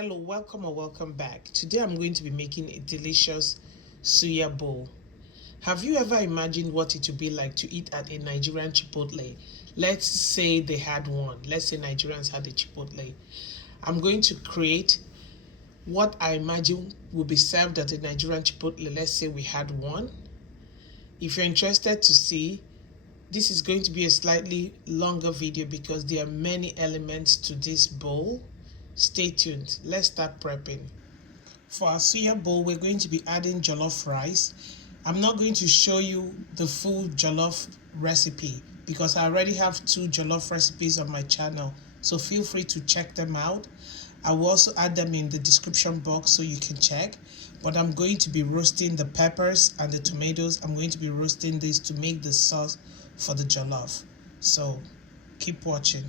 Hello, welcome or welcome back. Today I'm going to be making a delicious suya bowl. Have you ever imagined what it would be like to eat at a Nigerian chipotle? Let's say they had one. Let's say Nigerians had a chipotle. I'm going to create what I imagine will be served at a Nigerian chipotle. Let's say we had one. If you're interested to see, this is going to be a slightly longer video because there are many elements to this bowl. Stay tuned. Let's start prepping. For our suya bowl, we're going to be adding jollof rice. I'm not going to show you the full jollof recipe because I already have 2 jollof recipes on my channel, so feel free to check them out. I will also add them in the description box so you can check. But I'm going to be roasting the peppers and the tomatoes. I'm going to be roasting this to make the sauce for the jollof. So keep watching.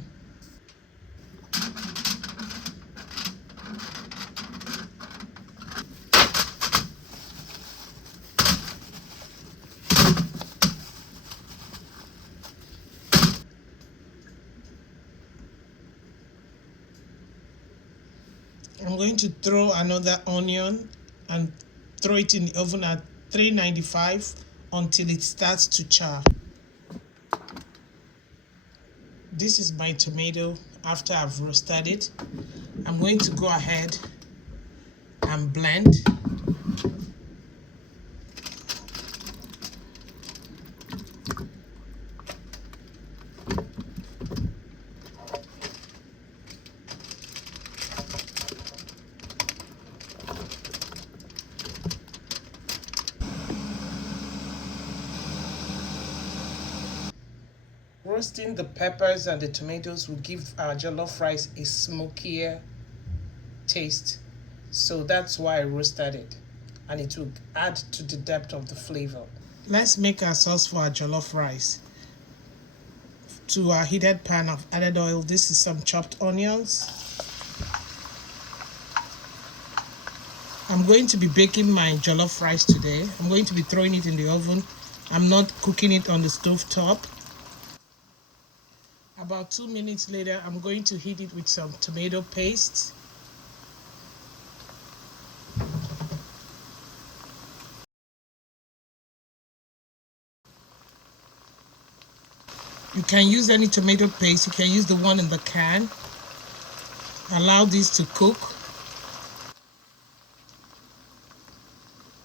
I'm going to throw another onion and throw it in the oven at 395 until it starts to char. This is my tomato after I've roasted it. I'm going to go ahead and blend. Roasting the peppers and the tomatoes will give our jollof rice a smokier taste. So that's why I roasted it, and it will add to the depth of the flavor. Let's make our sauce for our jollof rice. To our heated pan, I've added oil. This is some chopped onions. I'm going to be baking my jollof rice today. I'm going to be throwing it in the oven. I'm not cooking it on the stove top. About 2 minutes later, I'm going to heat it with some tomato paste. You can use any tomato paste. You can use the one in the can. Allow this to cook.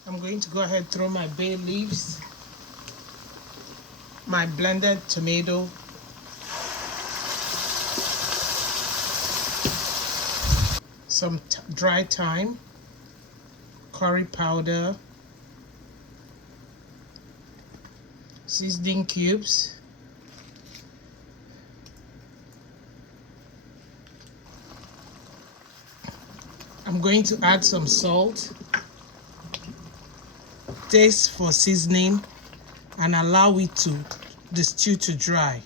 I'm going to go ahead and throw my bay leaves, my blended tomato, some dry thyme, curry powder, seasoning cubes, I'm going to add some salt, taste for seasoning, and allow the stew to dry.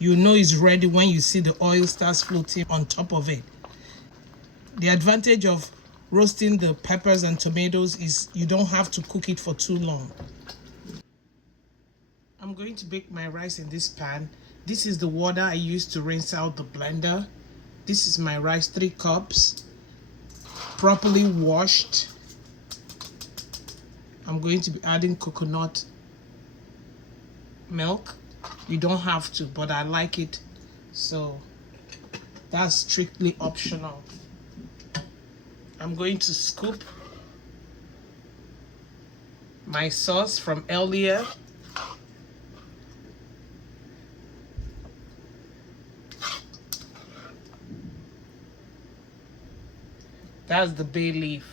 You know it's ready when you see the oil starts floating on top of it. The advantage of roasting the peppers and tomatoes is you don't have to cook it for too long. I'm going to bake my rice in this pan. This is the water I used to rinse out the blender. This is my rice, 3 cups, properly washed. I'm going to be adding coconut milk. You don't have to, but I like it, so that's strictly optional. I'm going to scoop my sauce from earlier. That's the bay leaf.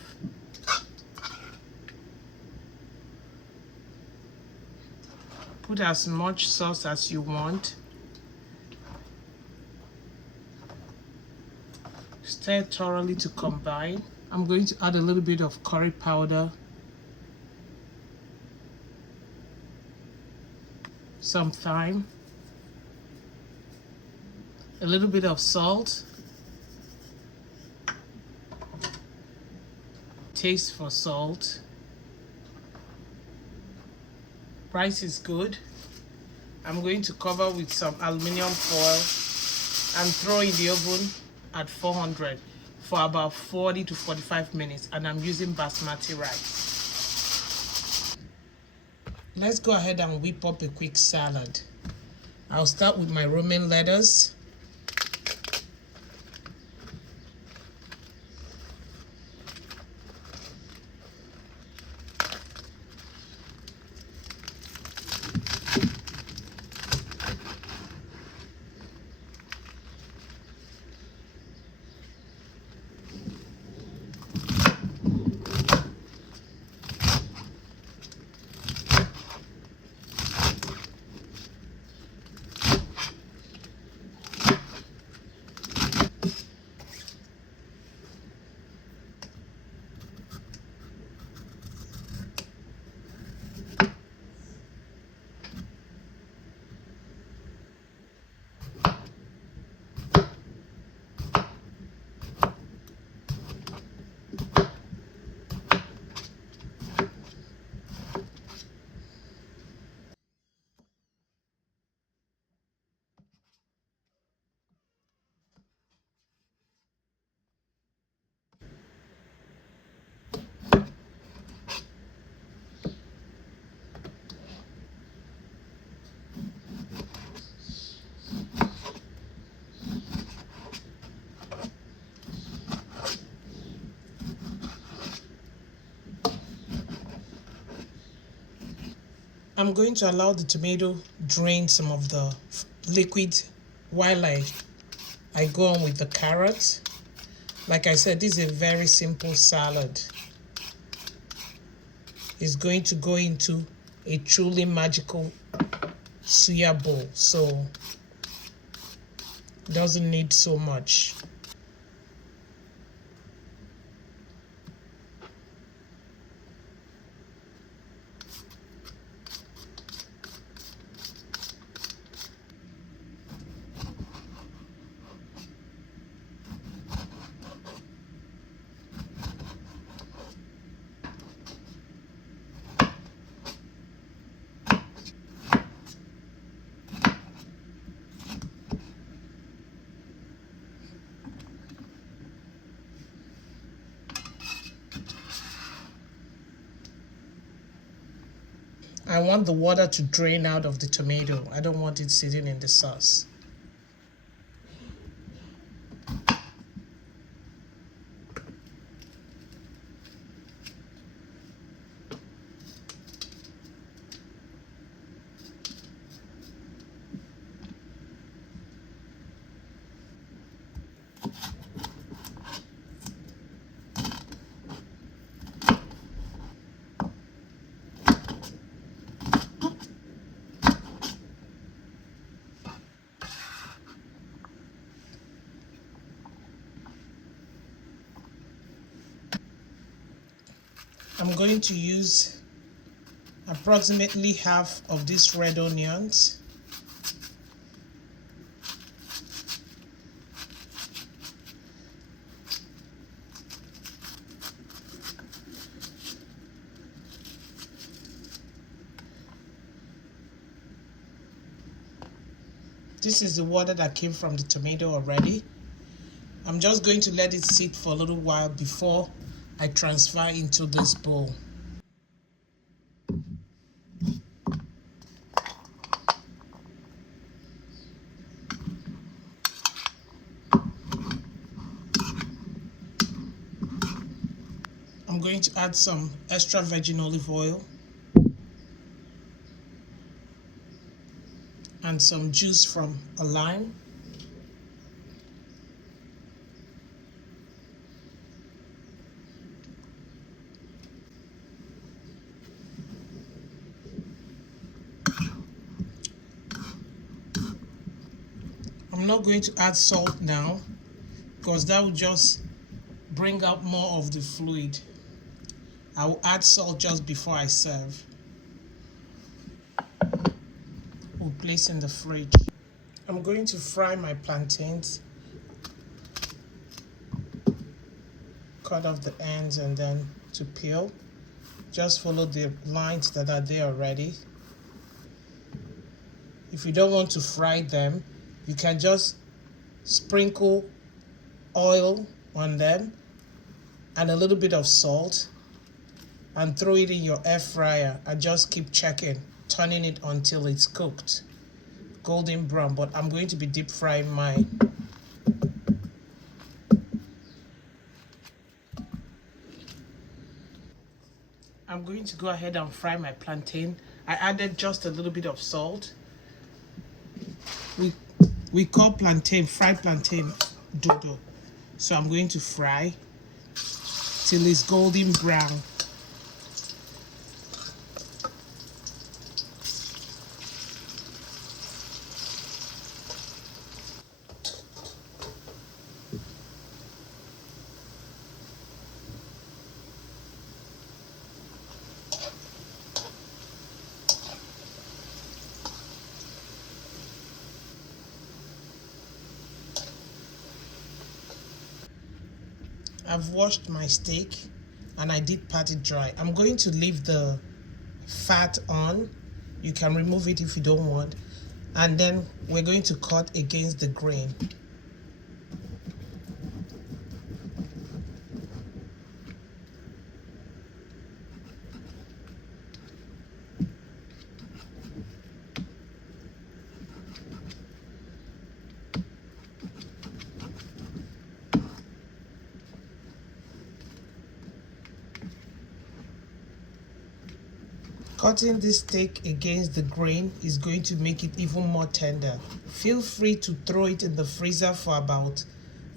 Put as much sauce as you want. Stir thoroughly to combine. I'm going to add a little bit of curry powder, some thyme, a little bit of salt, taste for salt. Rice is good. I'm going to cover with some aluminum foil and throw in the oven at 400 for about 40 to 45 minutes, and I'm using basmati rice. Let's go ahead and whip up a quick salad. I'll start with my romaine lettuce. I'm going to allow the tomato drain some of the liquid while I go on with the carrots. Like I said, this is a very simple salad. It's going to go into a truly magical suya bowl, so it doesn't need so much. I want the water to drain out of the tomato. I don't want it sitting in the sauce. I'm going to use approximately half of these red onions. This is the water that came from the tomato already. I'm just going to let it sit for a little while before I transfer into this bowl. I'm going to add some extra virgin olive oil and some juice from a lime. I'm not going to add salt now because that will just bring out more of the fluid. I will add salt just before I serve. We'll place in the fridge. I'm going to fry my plantains. Cut off the ends and then to peel. Just follow the lines that are there already. If you don't want to fry them, you can just sprinkle oil on them and a little bit of salt, and throw it in your air fryer and just keep checking, turning it until it's cooked golden brown. But I'm going to be deep frying mine. I'm going to go ahead and fry my plantain. I added just a little bit of salt. We call plantain, fried plantain, dodo. So I'm going to fry till it's golden brown. I've washed my steak and I did pat it dry. I'm going to leave the fat on. You can remove it if you don't want. And then we're going to cut against the grain. Cutting this steak against the grain is going to make it even more tender. Feel free to throw it in the freezer for about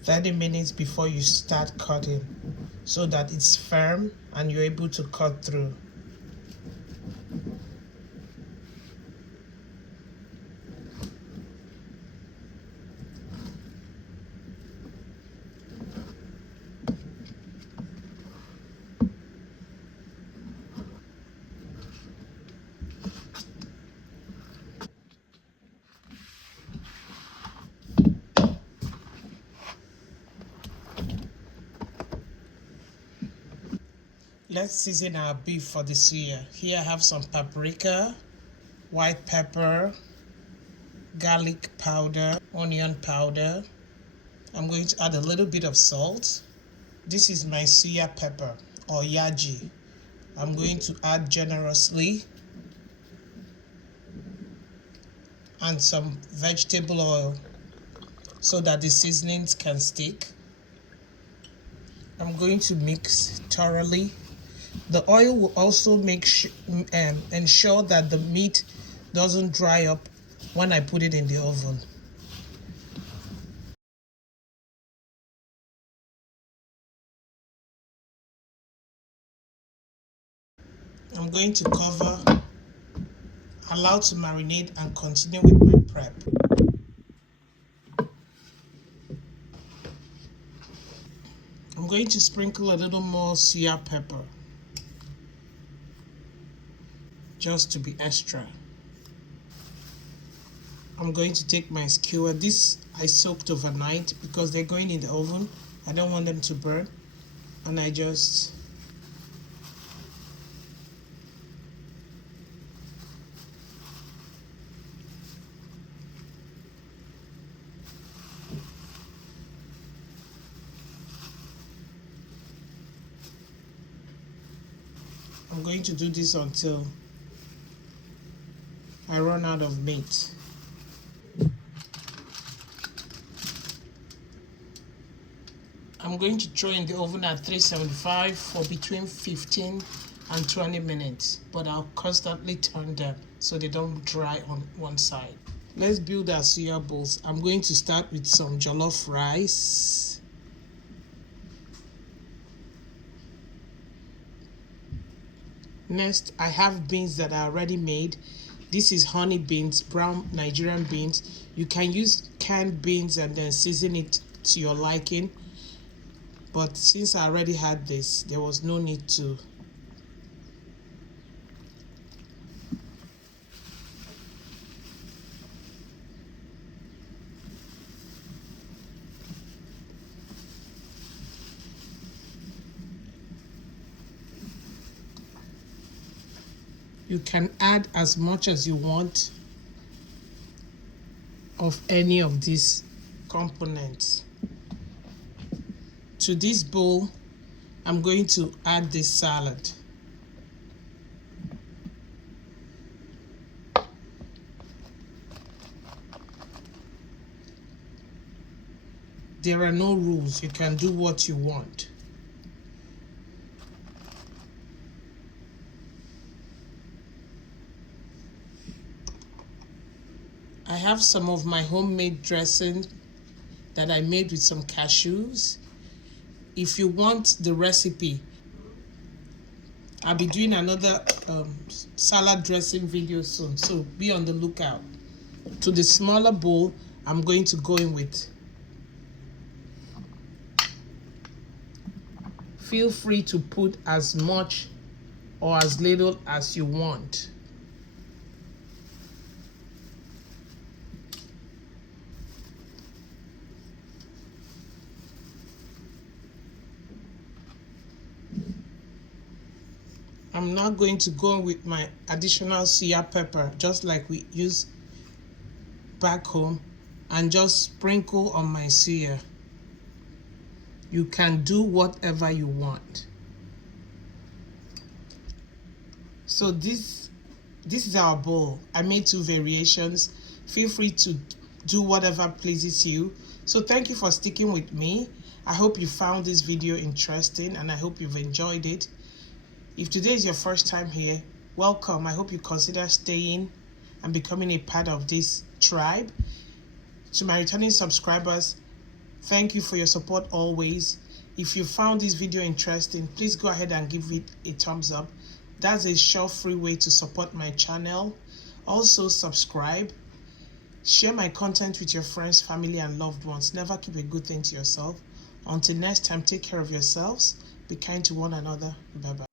30 minutes before you start cutting, so that it's firm and you're able to cut through. Let's season our beef for the suya. Here I have some paprika, white pepper, garlic powder, onion powder. I'm going to add a little bit of salt. This is my suya pepper or yaji. I'm going to add generously, and some vegetable oil so that the seasonings can stick. I'm going to mix thoroughly. The oil will also ensure that the meat doesn't dry up when I put it in the oven. I'm going to cover, allow to marinate, and continue with my prep. I'm going to sprinkle a little more suya pepper, just to be extra. I'm going to take my skewer. This I soaked overnight because they're going in the oven. I don't want them to burn. And I'm going to do this until I run out of meat. I'm going to throw in the oven at 375 for between 15 and 20 minutes, but I'll constantly turn them so they don't dry on one side. Let's build our suya bowls. I'm going to start with some jollof rice. Next, I have beans that are already made. This is honey beans, brown Nigerian beans. You can use canned beans and then season it to your liking. But since I already had this, there was no need to. You can add as much as you want of any of these components To this bowl, I'm going to add this salad. There are no rules. You can do what you want. I have some of my homemade dressing that I made with some cashews. If you want the recipe, I'll be doing another salad dressing video soon, so be on the lookout. To the smaller bowl, I'm going to go in with. Feel free to put as much or as little as you want. I'm now going to go with my additional SUYA pepper, just like we use back home, and just sprinkle on my SUYA. You can do whatever you want. So this is our bowl. I made 2 variations. Feel free to do whatever pleases you. So thank you for sticking with me. I hope you found this video interesting and I hope you've enjoyed it. If today is your first time here, welcome. I hope you consider staying and becoming a part of this tribe. To my returning subscribers, thank you for your support always. If you found this video interesting, please go ahead and give it a thumbs up. That's a sure free way to support my channel. Also subscribe. Share my content with your friends, family, and loved ones. Never keep a good thing to yourself. Until next time, take care of yourselves. Be kind to one another. Bye-bye.